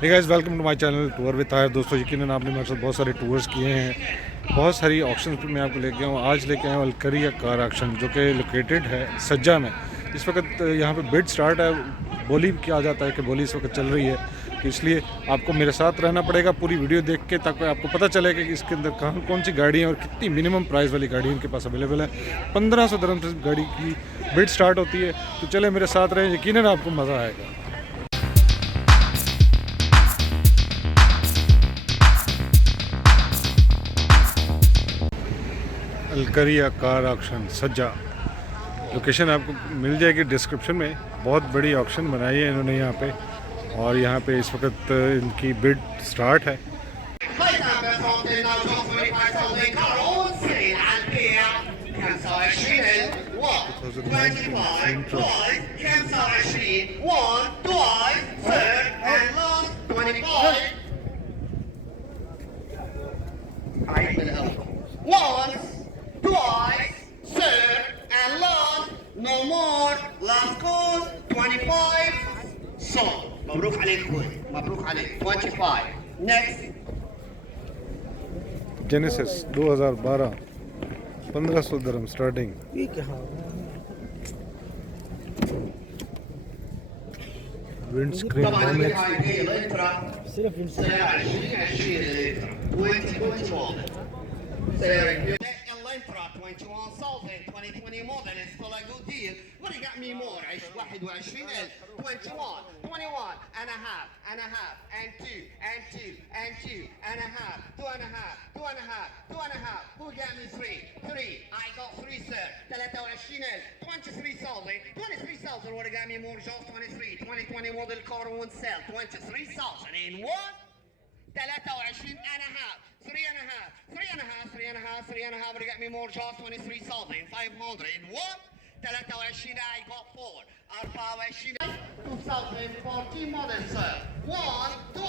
Hey guys, welcome to my channel tour with Tahir. दोस्तों, यकीनन आपने मेरे साथ बहुत सारे टूर्स किए हैं, बहुत सारी ऑक्शन पे मैं आपको लेके आऊँ। आज लेके आया हूँ क़रिया कार ऑक्शन, जो कि लोकेटेड है सज्जा में। इस वक्त यहाँ पे बिड स्टार्ट है, बोली किया जाता है कि बोली इस वक्त चल रही है, तो इसलिए आपको मेरे साथ रहना पड़ेगा पूरी वीडियो देख के, ताकि आपको पता चले कि इसके अंदर कहाँ कौन सी गाड़ी है और कितनी मिनिमम प्राइस वाली गाड़ी इनके पास अवेलेबल है। 1500 दिरहम से गाड़ी की बिड स्टार्ट होती है। तो चले मेरे साथ रहें, यकीनन आपको मज़ा आएगा। क़रिया कार ऑक्शन सज्जा, लोकेशन आपको मिल जाएगी डिस्क्रिप्शन में। बहुत बड़ी ऑक्शन बनाई है इन्होंने यहाँ पे, और यहाँ पे इस वक्त इनकी बिड स्टार्ट है। Twice, third, and last, no more, last call, 25. So, مبروك عليك أخوي، مبروك عليك، 25. Next. Genesis 2012, 1500 दिरहम starting. Windscreen طبعا هي الانترا سيارة 2020 2021 سيارة الانترا 21,000 2020 model is still a good deal. What do you got me more? 21,000 21 21 and a half and a half and two and two and two and a half 2 and a half 2 and a half 2 and a half. Who got me three? I got three, sir. 23,000 23,000 would have got me more, just 23 2020 model car won't sell. 23,000 in what? 23 and a half 3 and a half 3 and a half 3 and a half 3 and a half would have got me more, just 23,500 in what? 23 I got 4 24 2014 model, sir. 1 2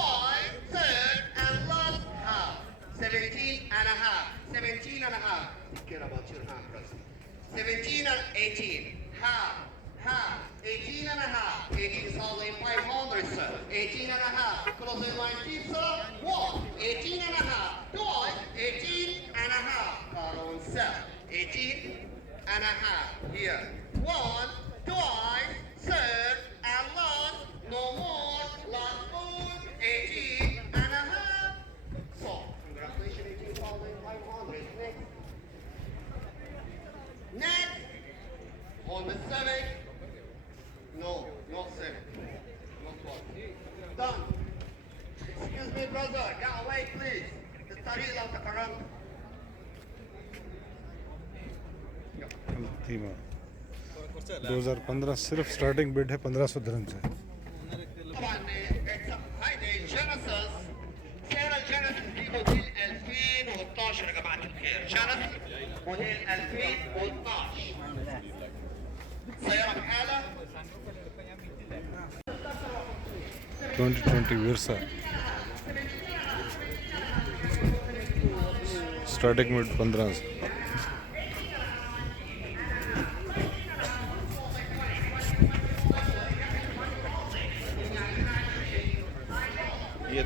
third and last half 17 and a half 17 and a half. Care about your hand, brother. 17 and 18 half 18 and a half 18,500, sir. 18 and a half closing line keep, sir. 1 18 and a half 2 18 and a half car on sell. 18 and a half here. 1 2 third and last, no more, last food 18 and a half. So congratulations, 18,500. Next on the 7. No, not 7. Not 1. Done. Excuse me, brother. Get away, please. الطريق لو تكرمت. थीमा 2015 सिर्फ starting bid है 1500 दिरहम से। طبعا هيدي جينيسيس، سيارة جينيسيس دي موديل 2012 يا جماعة الخير. جينيسيس موديل 2012 سيارة بحالة 2020 Virsa starting bid 15 से। هي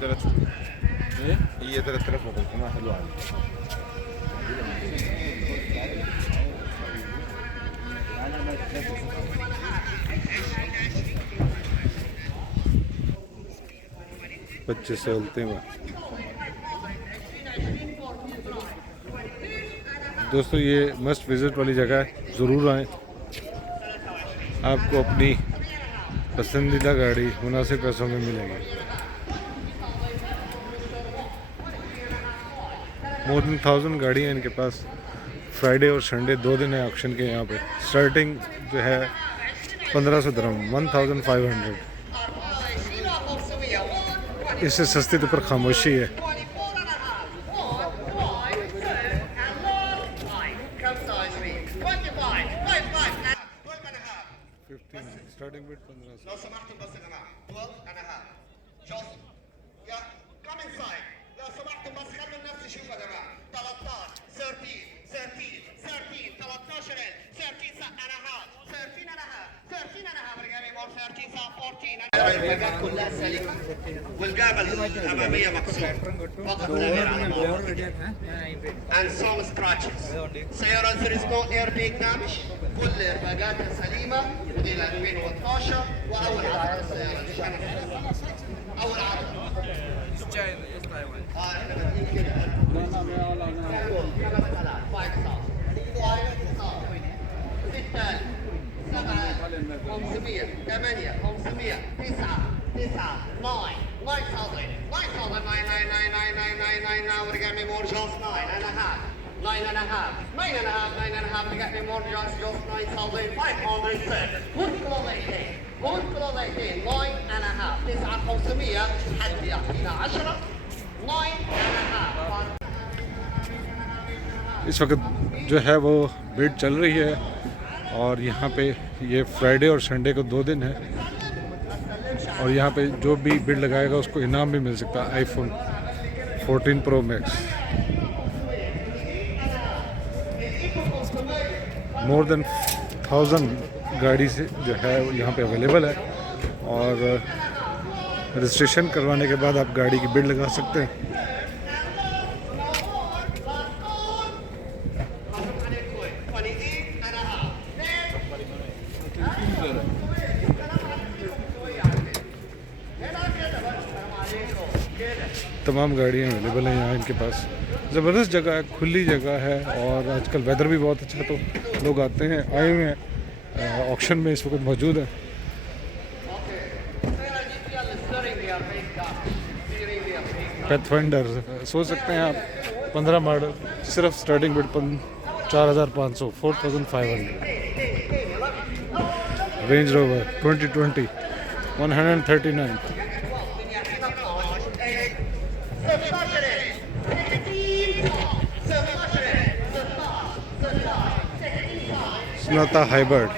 3000 وقلتها حلوة عليك. बच्चे से बोलते हैं। दोस्तों, ये मस्ट विजिट वाली जगह है, ज़रूर आएँ। आपको अपनी पसंदीदा गाड़ी मुनासिब पैसों में मिलेगी। मोर देन 1000 गाड़ियाँ इनके पास। फ्राइडे और संडे 2 दिन है ऑक्शन के यहाँ पे। स्टार्टिंग जो है 1500 दिरहम 1500। इससे सस्ती तो पर खामोशी है। Starting bid 1500। لو سمحتوا بس يا جماعة 12 and a half. Just yeah, come inside. لو سمحتوا بس خلوا الناس تشوف يا جماعة. 13 13 and a half 13 and a half 13 13 and a half, رجع me more 13 صار 14. الباقات كلها سليمة والقابة الأمامية مكسور فقط لا غير على الموضوع. and some scratches. سيارة there is no airbag damage. كل إرباقاتها سليمة موديل 2012 وأول عدد السيارة دي كانت أول عدد. احنا بادئين كده. 500 8 500 9 9 9 now ورجع me more just 9 and a half 9 and a half 9 and a half 9 and a half رجع me more just 9,500 قول كيلو ليتين 9 and a half 9,500 حد يعطينا 10 9 and a half. इस वक्त जो है वो bid चल रही है और यहाँ पे ये फ्राइडे और संडे को 2 दिन है और यहाँ पे जो भी बिड लगाएगा उसको इनाम भी मिल सकता है iPhone 14 pro max. More than 1000 गाड़ी से जो है यहाँ पे अवेलेबल है और रजिस्ट्रेशन करवाने के बाद आप गाड़ी की बिड लगा सकते हैं। तमाम गाड़ियाँ अवेलेबल हैं यहाँ इनके पास। ज़बरदस्त जगह है, खुली जगह है और आजकल वेदर भी बहुत अच्छा है तो लोग आते हैं, आए हुए हैं, ऑक्शन में इस वक्त मौजूद है। पैथफाइंडर सोच सकते हैं आप 15 मॉडल सिर्फ starting bid 4500 4500। Range rover 2020 139। Sonata Hybrid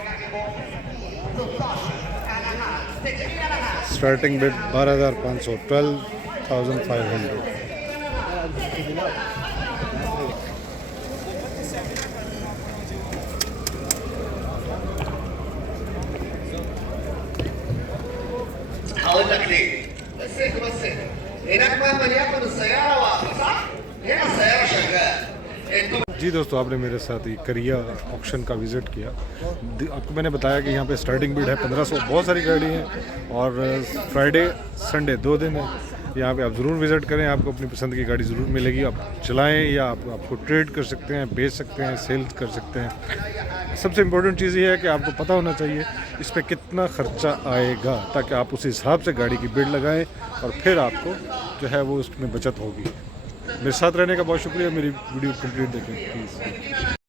starting bid 12,500 12,500। هقول لك ليه بس هناك مهما ياخد السيارة واقفة صح؟ هنا السيارة شغالة. انتوا जी दोस्तों, आपने मेरे साथ ही करिया ऑक्शन का विज़िट किया। आपको मैंने बताया कि यहाँ पे स्टार्टिंग बिड है 1500। बहुत सारी गाड़ी हैं और फ्राइडे संडे 2 दिन है। यहाँ पे आप ज़रूर विज़िट करें, आपको अपनी पसंद की गाड़ी ज़रूर मिलेगी। आप चलाएं या आपको ट्रेड कर सकते हैं, बेच सकते हैं, सेल कर सकते हैं। सबसे इम्पोर्टेंट चीज़ ये है कि आपको पता होना चाहिए इस पर कितना ख़र्चा आएगा, ताकि आप उस हिसाब से गाड़ी की बिड लगाएं और फिर आपको जो है वो उसमें बचत होगी। मेरे साथ रहने का बहुत शुक्रिया। मेरी वीडियो कंप्लीट देखें प्लीज़।